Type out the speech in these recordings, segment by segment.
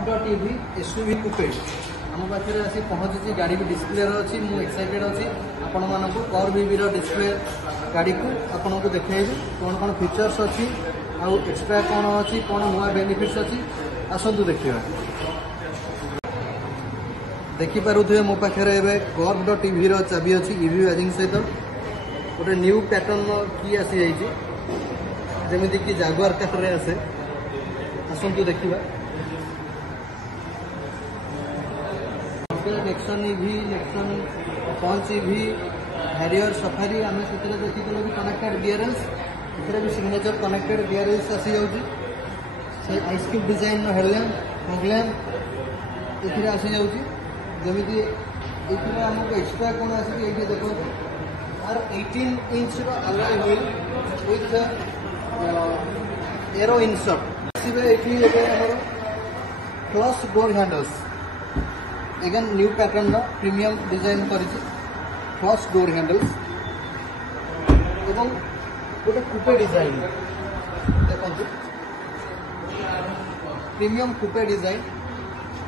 TV SUV coupe आम पाखे आसी पहुँची गाड़ी भी डिस्प्ले अच्छी मुझे एक्साइटेड अच्छी आपण मानक कर्व ईवी डिस्प्ले गाड़ी को आपन को देखी कौन कौन फीचर्स अच्छी आउ एक्सट्रा कौन अच्छी कौन नुआ बेनिफिट्स अच्छी आसतु देखा देखिपे मो पाखे कर्व टीवी चाबी अच्छी ईवी वायरिंग सहित गोटे न्यू पैटर्न की आसी जाइए जमीती कि जागुआर कार आसे आसतु देखा Nexon EV Nexon Punch EV Harrier Safari आम से देखी भी कनेक्टेड बीआरएल्स एथरे भी सिग्नेचर कनेक्टेड बीआरएल्स आसी जाउची आइसक्रीम डिजाइन हेडलैम्प फॉगलैम्प एथरे आसी जाउची जमीती एथरे हमको एक्स्ट्रा कोन आसी कि देखो आर 18 इंच रो alloy wheel with aero insert सिबे एथि एबे हमर क्लॉस door handles again new pattern premium design कर फर्स्ट डोर हैंडल्स एवं गोटे कूपे डिजाइन देखो प्रीमियम कूपे डिजाइन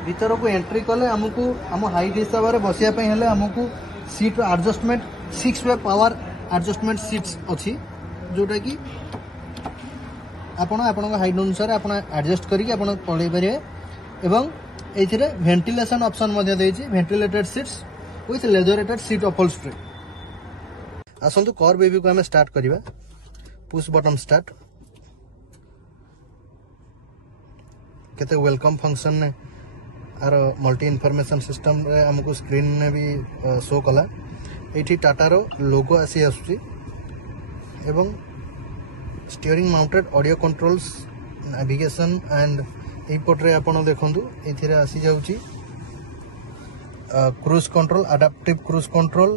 भीतर को एंट्री कले आमको आम हाइट हिसाब से बसियापी हेले आमको सीट एडजस्टमेंट 6 वे पावर एडजस्टमेंट सीट्स अच्छी जोटा कि आपण हाइट अनुसार आप एडजस्ट करके पढ़े पारे एवं एथिरे ventilation option ventilated seats with leatherette seat upholstery आसतु कर्व ईवी को आम स्टार्ट करवा पुश बटन स्टार्ट केते वेलकम फंक्शन ने आर मल्टी इनफॉरमेशन सिस्टम रे हमको स्क्रीन ने भी शो कला एठी टाटा रो लोगो आसी आसुची एवं steering mounted audio controls navigation and एपटे आप देखूँ ये आसी जाऊँगी cruise control adaptive cruise control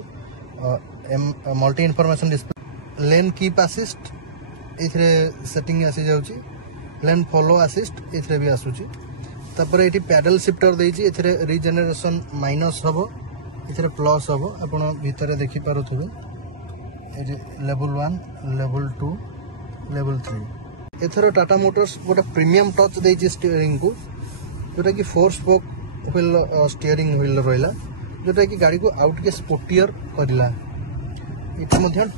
multi information display lane keep assist ये सेटिंग आसी जाऊँगी लेन फॉलो असिस्ट ये भी आसूची तापर ये पैडल शिफ्टर देती रिजेनरेशन माइनस हम ये प्लस हम आप भितर देखिपे लेवल 1 लेवल 2 लेवल 3 एथर टाटा मोटर्स गोटे प्रीमियम टच देती स्टीयरिंग को जोटा कि 4 स्पोक व्हील स्टीयरिंग व्हील रहा जोटा कि गाड़ी को आउट के स्पोर्टियर करला ये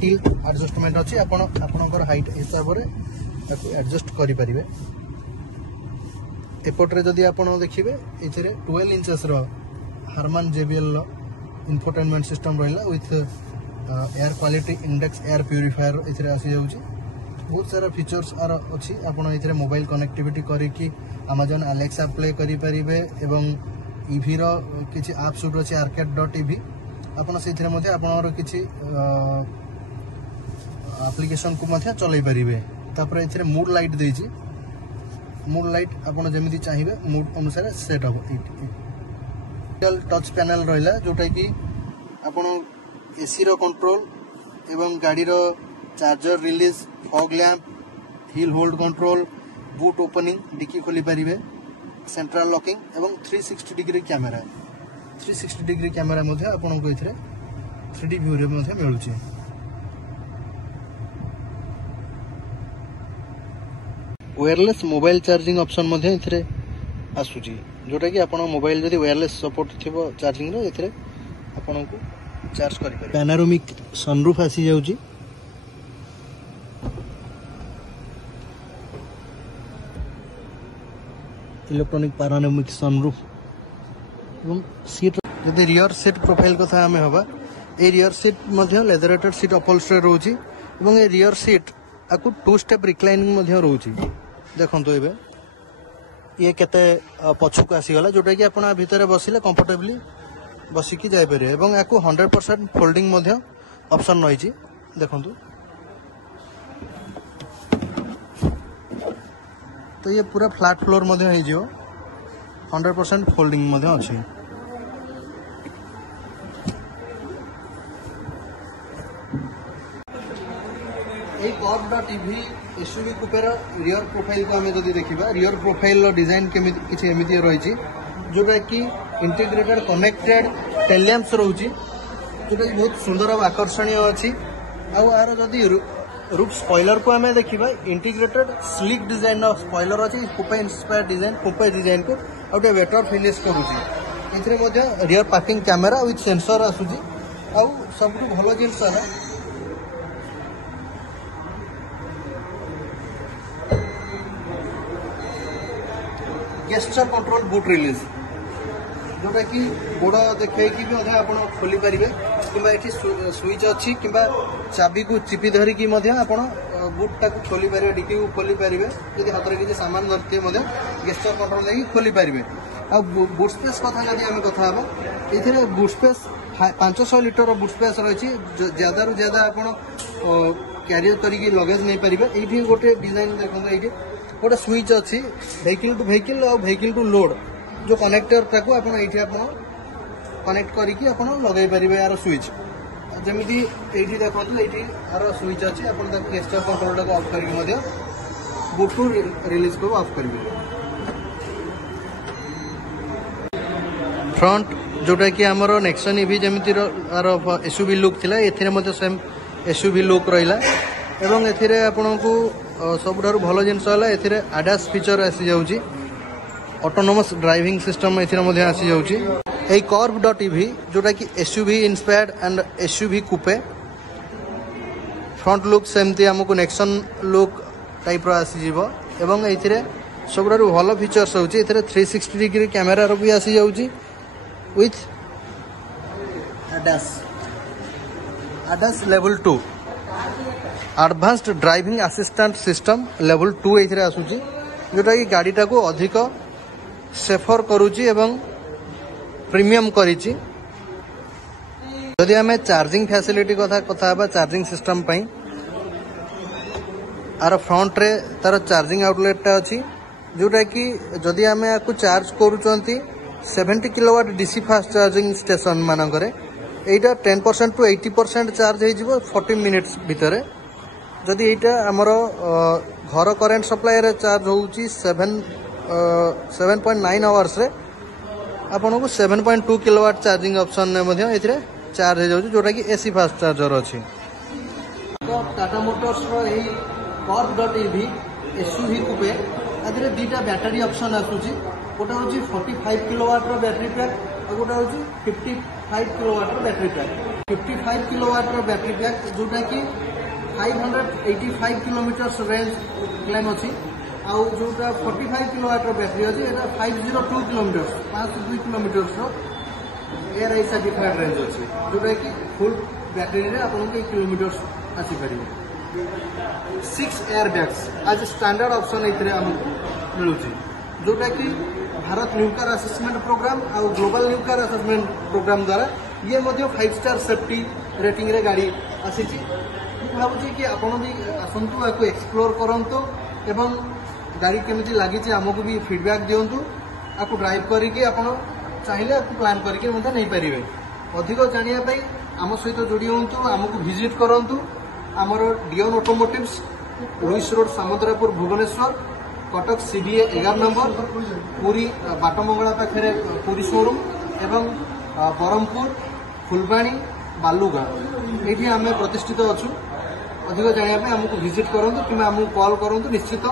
टिल्ट एडजस्टमेंट अच्छी आपणकर हाइट हिसाब से एडजस्ट करें एपटे जदि आप देखिए ये 12 inches Harman JBL infotainment system रहा with air quality index air purifier ये आसी जाऊँगी बहुत सारा फीचर्स आर अच्छी आपड़ ये मोबाइल कनेक्टिविटी करी अमेजन अलेक्सा प्ले करें एवं ईवी किसी आप सुट अच्छे arcade.ev आपड़ से किसी एप्लिकेशन को चल पारे तापर ये मूड लाइट देती मूड लाइट आपड़ जमी चाहिए मूड अनुसार सेट हम टच पैनल रहा जोटा कि आपड़ एसी रो कंट्रोल एवं गाड़ी रो charger release fog lamp hill hold control boot opening डिक्की खोली पारे सेंट्रल लॉकिंग एवं 360 डिग्री कैमेरा 360 डिग्री कैमेरा आपन को 3D व्यू रे मिलूँ वायरलेस मोबाइल चार्जिंग ऑप्शन आसूची जोटा कि आपन मोबाइल जदि वायरलेस सपोर्ट थिबो चार्जिंग रो एथरे आपन को चार्ज करि पारे पैनोरामिक सनरूफ आसी जाउची इलेक्ट्रॉनिक पैनोरामिक सनरूफ एवं सीट जदि रियर सीट प्रोफाइल कथा आमे हबा ए रियर सीट मध्ये लेदरेटेड सीट अपहोल्स्ट्री रहउची एवं ए रियर सीट आकु 2 स्टेप रिक्लाइनिंग मध्ये रहउची देखंतो एबे ये केते पछुक आसीगला जोटा कि आपण भितर बसिले कंफर्टेबली बसिकी जाय पारे एवं याकु 100% फोल्डिंग मध्ये ऑप्शन रहिची देखंतो तो ये पूरा फ्लैट फ्लोर मध्ये है जो 100% फोल्डिंग मध्ये अछि ए कर्व.ev एसयूवी कूपेर रियर प्रोफाइल को आमे जदि देखिबा रियर प्रोफाइल डिजाइन केमिति किछि एमिति रहिछि जोटा कि इंटीग्रेटेड कनेक्टेड टेल लैंप्स रहउछि जोटा कि बहुत सुंदर और आकर्षणीय अछि आउ आरो जदि रूफ स्पॉइलर को आम देखा इंटीग्रेटेड स्लिक डिजाइन स्पॉइलर अच्छी coupe inspired design coupe design को आउटे बेटर फिनिश करुच्ची rear parking camera with sensor आसूची आउ सब भल जिनस है गेस्चर कंट्रोल बूट रिलीज जोटा कि गोड़ देखी भी आप खोली पारे कि स्विच अच्छी कि चाबी को चिपी धरिकी आप बुट टाक खोली पारे डिक्की को खोली पारे जब हाथ में किसी सामान धरते गेस्चर कंट्रोल नहीं खोली पारे आ बुट स्पेस कथा जब आम कथा ये बुट स्पेस 500 लिटर बुट स्पेस रही ज्यादा रू ज्यादा आप क्यारियर करके लगेज नहीं पारे ये गोटे डिजाइन देखो ये गोटे स्विच अच्छी व्हीकल टू व्हीकल और व्हीकल टू लोड जो कनेक्टर टाक आप कनेक्ट करके आप लगे पारे यार स्विच जमी ये देखो ये यार स्विच अच्छी आप गेस्चर कंट्रोल टाक ऑफ करके बुट टू रिलीज को ऑफ करेंगे फ्रंट जोटा कि आमर नेक्सन इवी जमी एसयूवी लुक थिला एथिरे सेम एसयूवी लुक रहा एवं एथिरे आपको सबुठारु भल जिनस है एथिरे ADAS फीचर आसी जाउची ऑटोनोमस ड्राइविंग सिस्टम एथिरे आसी जाउची ए कर्व.ev जोटा कि SUV inspired and SUV coupe front look सेमती आमको नेक्सन लुक टाइप रो आसी जीवो एवं एथिरे सबुठारु भल फीचर्स होउची एथिरे 360 डिग्री कैमेरा रो भी आसी जाउची with ADAS level 2 advanced driving assistant system level 2 एथिरे आसुची जोटा कि गाड़ीटा को अधिक सेफर करूची एवं प्रीमियम करिची जदि आमे चार्जिंग फैसिलिटी कथा चार्जिंग सिस्टम पई आर फ्रंट रे तार चार्जिंग आउटलेट टा अछि जोटा कि जदि आमे आकु चार्ज करूचंती 70 kilowatt DC fast charging station मानकरे एटा 10% टू 80% चार्ज हो 40 मिनिट्स भितर जदि एटा हमर घर करेंट सप्लाई रे चार्ज होउची 7.9 आवर्स रे आपन को 7.2 किलोवाट चार्जिंग ऑप्शन ने मध्ये एथिरे चार्ज हो जाउची जोटा कि एसी फास्ट चार्जर अछि तो टाटा मोटर्स रो एही कर्व.ev एसयूवी कूपे आदिरे दुटा बैटरी ऑप्शन आसुची गोटे हूँ 45 किलोवाट बैटरी पैक और गोटे हूँ 55 kilowatt battery pack 55 kilowatt battery pack जोटा कि 585 किलोमीटर रेंज क्लेम अच्छी आउ जोटा 45 किलोवाट बैटरी अच्छी 502 kilometre 502 kilometre ARAI certified range अच्छी जोटा कि फुल बैटरी रे आपको किलोमीटर आसीपर 6 एयर बैग्स आज स्टैंडर्ड ऑप्शन ये मिलूँ जोटा कि भारत न्यूकार असेसमेंट प्रोग्राम और ग्लोबल न्यूकार असेसमेंट प्रोग्राम द्वारा ये 5 स्टार सेफ्टी रेटिंग रे गाड़ी आसी भावुँ कि आपड़ भी आसतु आपको एक्सप्लोर करूँ एवं गाड़ी केमी लगी आमको भी फीडबैक दिंतु आपको ड्राइव करके आप चाहिए प्लान करके नहीं पारे अधिक जानापी आम सहित जोड़ी हूँ आमको विजिट करूँ आमर Dion automotives Lewis road Samudrapur Bhubaneswar Cuttack CBA 11 number Puri Batamangala पाखे पुरी शोरूम एवं बरहमपुर फुलबाणी बालुगा ये आम प्रतिष्ठित अच्छु अधिक जानापी आमको विजिट करूँ कि आमको कॉल करूँ निश्चित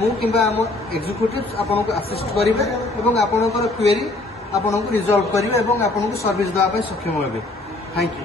मु कि आम एग्जीक्यूटिव्स आपन को असिस्ट करेंगे और आपणकर क्वेरी आपन को रिजल्व करेंगे और आपन को सर्विस देवाई सक्षम हे। Thank you.